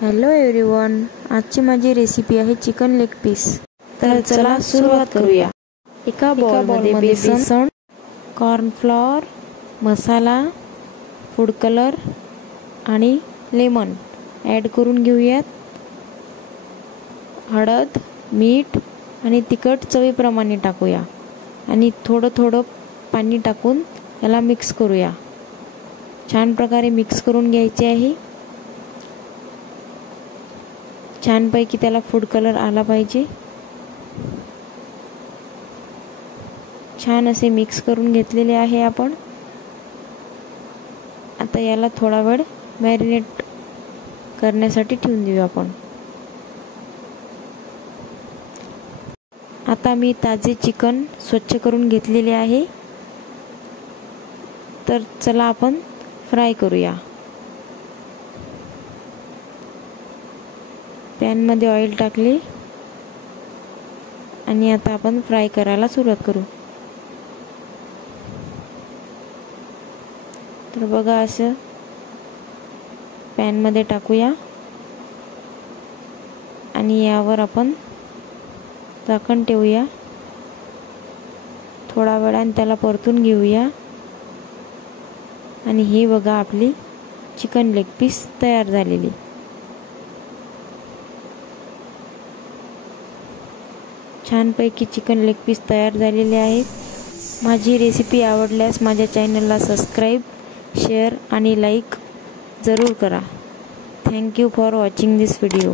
Hello everyone, आजची माझी recipe आहे चिकन लेग पीस। तर चला सुरुवात करूया। एका बाउलमध्ये बेसन, कॉर्नफ्लॉवर, मसाला, फूड कलर आणि लेमन ॲड करून घेऊयात। हळद, मीठ आणि तिखट चवीप्रमाणे टाकूया आणि थोडं पाणी टाकून याला मिक्स करूया। छान प्रकारे मिक्स करून घ्यायचे आहे। छानपैकी त्याला फूड कलर आला पाहिजे। छान असे मिक्स करून घेतलेले आहे आपण। आता याला थोडा वेळ मॅरिनेट करण्यासाठी ठेवून देऊ आपण। आता मी ताजे चिकन स्वच्छ करून घेतलेले आहे। तर चला आपण फ्राय करूया। पॅन मध्ये ऑइल टाकले आणि आता आपण फ्राय करायला सुरुवात करू। तर बघा, असं पॅन मध्ये टाकूया आणि यावर आपण झाकण ठेवूया। थोडा वेळाने त्याला परतून घेऊया आणि ही बघा आपली चिकन लेग पीस तयार झालेली। छानपैकी चिकन लेग पीस तयार झालेले आहेत। माझी रेसिपी आवडल्यास माझ्या चॅनलला सबस्क्राईब, शेअर आणि लाईक जरूर करा। Thank you for watching this video.